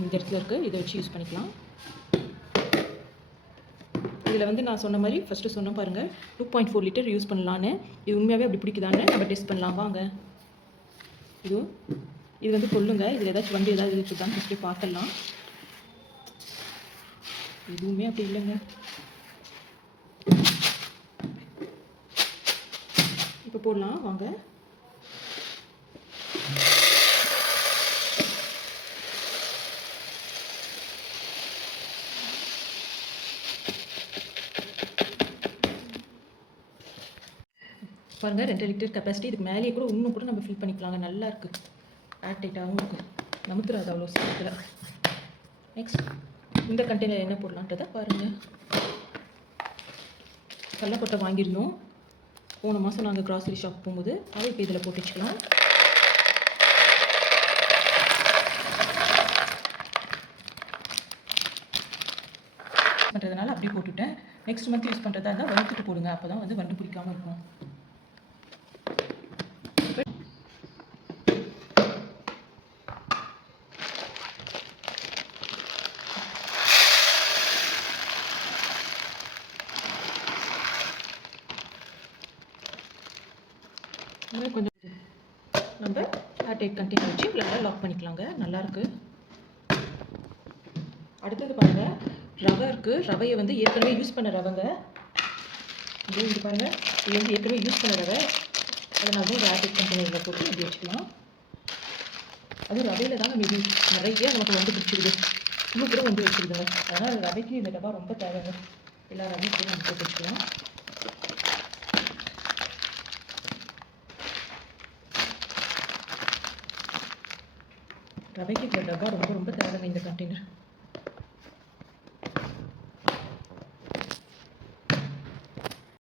இந்த இடத்துல இருக்குது, இதை வச்சு யூஸ் பண்ணிக்கலாம். இதில் வந்து நான் சொன்ன மாதிரி ஃபஸ்ட்டு சொன்ன பாருங்கள் 2.4 லிட்டர் யூஸ் பண்ணலான்னு. இது உண்மையாகவே அப்படி பிடிக்குதான்னு நம்ம டெஸ்ட் பண்ணலாம் வாங்க. இது வந்து கொல்லுங்க. இதில் ஏதாச்சும் வண்டி ஏதாவது இருக்குதான்னு ஃபஸ்ட்டு பார்க்கலாம். எதுவுமே அப்படி இல்லைங்க. இப்போ போடலாம் வாங்க. பாருங்கள் 2 லிட்டர் கெப்பாசிட்டி. இதுக்கு மேலேயே கூட இன்னும் கூட நம்ம ஃபில் பண்ணிக்கலாங்க. நல்லா இருக்குது, ஏர் டைட்டாகவும் இருக்குது, நமுத்துறாது அவ்வளோ சீக்கிரத்தில். நெக்ஸ்ட் இந்த கண்டெய்னர் என்ன போடலான்றதை பாருங்கள். கடலக்கொட்டை வாங்கியிருந்தோம் போன மாதம் நாங்கள் க்ராசரி ஷாப் போகும்போது. அதை இப்போ இதில் போட்டு வச்சுக்கலாம். பண்ணுறதுனால அப்படியே போட்டுவிட்டேன். நெக்ஸ்ட் மந்த் யூஸ் பண்ணுறதா இருந்தால் வறுத்துட்டு போடுங்க. அப்போ தான் வந்து வண்டு பிடிக்காமல் இருக்கும். கொஞ்சம் நம்ம ஏர்டைட் கண்டெய்னர் வச்சு நல்லா லாக் பண்ணிக்கலாங்க. நல்லாயிருக்கு. அடுத்தது பாருங்கள், ரவை இருக்குது. ரவையை வந்து ஏற்கனவே யூஸ் பண்ண ரவைங்க. இது பாருங்கள், இது வந்து ஏற்கனவே யூஸ் பண்ண ரவை. அதனால தான் ஒரு ஏர்டைட் கண்டெய்னரில் போட்டு இப்படி வச்சுக்கலாம். அதுவும் ரவையில் தாங்க மேபி நிறைய நமக்கு வந்து பிடிச்சிருது. இன்னும் கூட வந்து வச்சுருதுங்க. அதனால் ரவைக்கு இந்த டப்பா ரொம்ப தேவைங்க. எல்லா ரவையும் கூட நம்ம போட்டு வச்சுக்கலாம். ரவைக்கு இந்த டப்பா ரொம்ப ரொம்ப தேவைங்க இந்த கண்டெய்னர்.